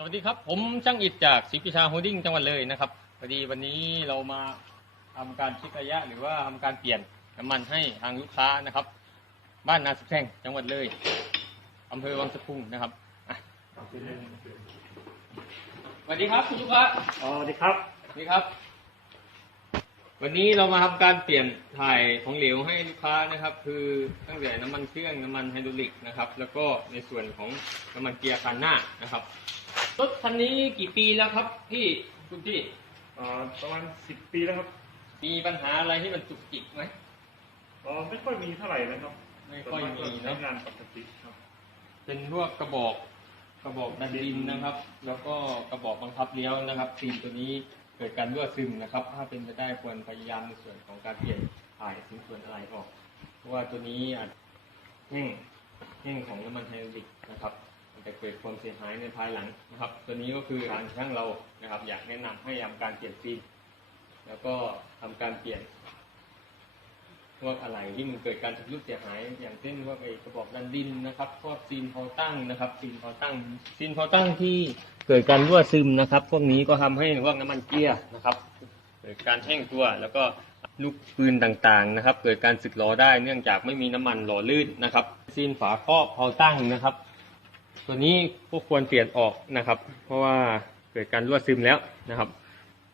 สวัสดีครับ ผมช่างอิดจากศรีพิชาโฮลดิ้งจังหวัดเลยนะครับพอดีวันนี้เรามาทำการเช็คระยะ หรือว่าทำการเปลี่ยนน้ำมันให้ทางลูกค้านะครับ บ้านนาสุแข่งจังหวัดเลยอำเภอวังสะพุงนะครับอะสวัสดีครับคุณลูกค้าอ๋อสวัสดีครับสวัสดีครับ วันนี้เรามาทำการเปลี่ยนถ่ายของเหลวให้ลูกค้านะครับ คือตั้งแต่น้ำมันเครื่องน้ำมันไฮดรอลิกนะครับ แล้วก็ในส่วนของน้ำมันเกียร์คันหน้านะครับ รถคันนี้กี่ปีแล้วครับพี่คุณพี่อ๋อประมาณสิบปีแล้วครับ มีปัญหาอะไรที่มันจุกจิกไหมอ๋อไม่ค่อยมีเท่าไหร่นะครับไม่ค่อยมีส่วนากก็เนอะใช้งานปกติครับ เป็นพวกกระบอกกระบอกดันดินนะครับ แล้วก็กระบอกบังคับเลี้ยวนะครับซีนตัวนี้เกิดการรั่วซึมนะครับ ถ้าเป็นไปได้ควรพยายามในส่วนของการเปลี่ยนถ่ายชิ้นส่วนอะไรออกเพราะว่าตัวนี้อาจแห้งแห้งของน้ำมันไฮดรอลิกนะครับมัน จะเกิดความเสียหายในภายหลังนะครับ ตัวนี้ก็คือทางช่างเรานะครับ อยากแนะนำให้ทำการเปลี่ยนซีนแล้วก็ทำการเปลี่ยนพวกอะไรที่มันเกิดการชำรุดเสียหาย อย่างเช่นพวกไอกระบอกดันดินนะครับพวกซีนพอตั้งนะครับซีนพอตั้งซีนพอตั้งที่เกิดการรั่วซึมนะครับ พวกนี้ก็ทำให้พวกน้ำมันเกียร์นะครับ เกิดการแห้งตัวแล้วก็ลูกปืนต่างๆนะครับ เกิดการสึกหรอได้เนื่องจากไม่มีน้ำมันหล่อลื่นนะครับซีนฝาครอบพอตั้งนะครับ ตัวนี้ก็ควรเปลี่ยนออกนะครับ เพราะว่าเกิดการรั่วซึมแล้วนะครับ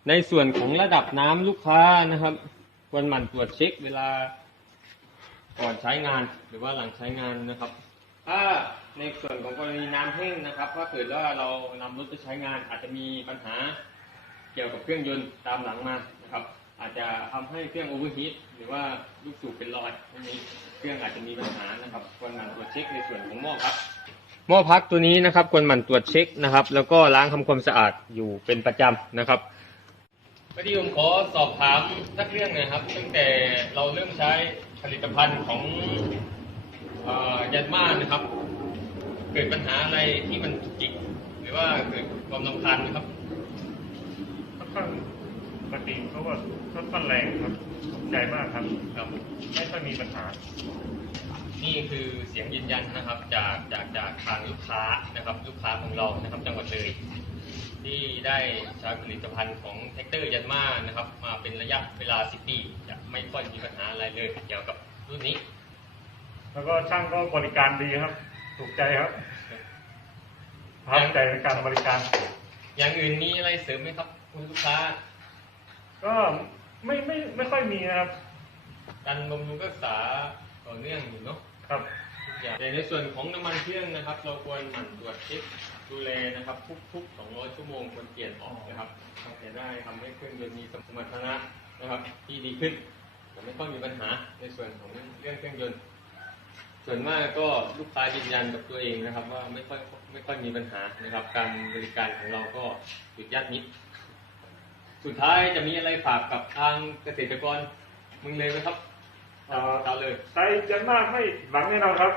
ในส่วนของระดับน้ำลูกค้านะครับ ควรหมั่นตรวจเช็คเวลาก่อนใช้งานหรือว่าหลังใช้งานนะครับ ถ้าในส่วนของกรณีน้ำแห้งนะครับ ถ้าเกิดว่าเรานำรถไปใช้งานอาจจะมีปัญหาเกี่ยวกับเครื่องยนต์ตามหลังมานะครับ อาจจะทำให้เครื่องโอเวอร์ฮีทหรือว่าลูกสูบเป็นรอยนี้เครื่องอาจจะมีปัญหานะครับควรหมั่นตรวจเช็คในส่วนของหม้อพัก หม้อพักตัวนี้นะครับควรหมั่นตรวจเช็คนะครับ แล้วก็ล้างทำความสะอาดอยู่เป็นประจำนะครับพอดีผมขอสอบถามสักเรื่องหนะครับ ตั้งแต่เราเริ่มใช้ผลิตภัณฑ์ของเอ่อยันมานะครับ เกิดปัญหาอะไรที่มันจุกจิกหรือว่าเกิดความรำคาญไหมครับค่อนข้างปกติเพราะว่าค่อนข้างแรงครับตกใจมากครับครับไม่ค่อยมีปัญหา นี่คือเสียงยืนยันนะครับจากจากจากทางลูกค้านะครับลูกค้าของเรานะครับจังหวัดเลยที่ได้ใช้ผลิตภัณฑ์ของแท็กเตอร์ยันมานะครับ มาเป็นระยะเวลา10ปีจะไม่ค่อยมีปัญหาอะไรเลยเกี่ยวกับรุ่นนี้ แล้วก็ช่างก็บริการดีครับ ถูกใจครับประทับใจในการบริการ อย่างอื่นมีอะไรเสริมไหมครับ คุณลูกค้า ก็ไม่ไม่ไม่ค่อยมีนะครับ การบำรุงรักษาต่อเนื่องอยู่เนาะ ครับอย่างในส่วนของน้ำมันเครื่องนะครับ เราควรหมั่นตรวจเช็คดูแลนะครับ ทุกๆ 200 ชั่วโมงควรเปลี่ยนออกนะครับจะได้ทำให้เครื่องยนต์มีสมรรถนะนะครับ ที่ดีขึ้นไม่ต้องมีปัญหาในส่วนของเรื่องเครื่องยนต์ ส่วนมากก็ลูกค้ายืนยันกับตัวเองนะครับ ว่าไม่ค่อยไม่ค่อยมีปัญหานะครับ การบริการของเราก็หยุดยัดนิดสุดท้ายจะมีอะไรฝากกับทางเกษตรกรมึงเลยไหมครับ เอ่อเอาเลยใช้ยันมากไม่หลังแน่นอนครับ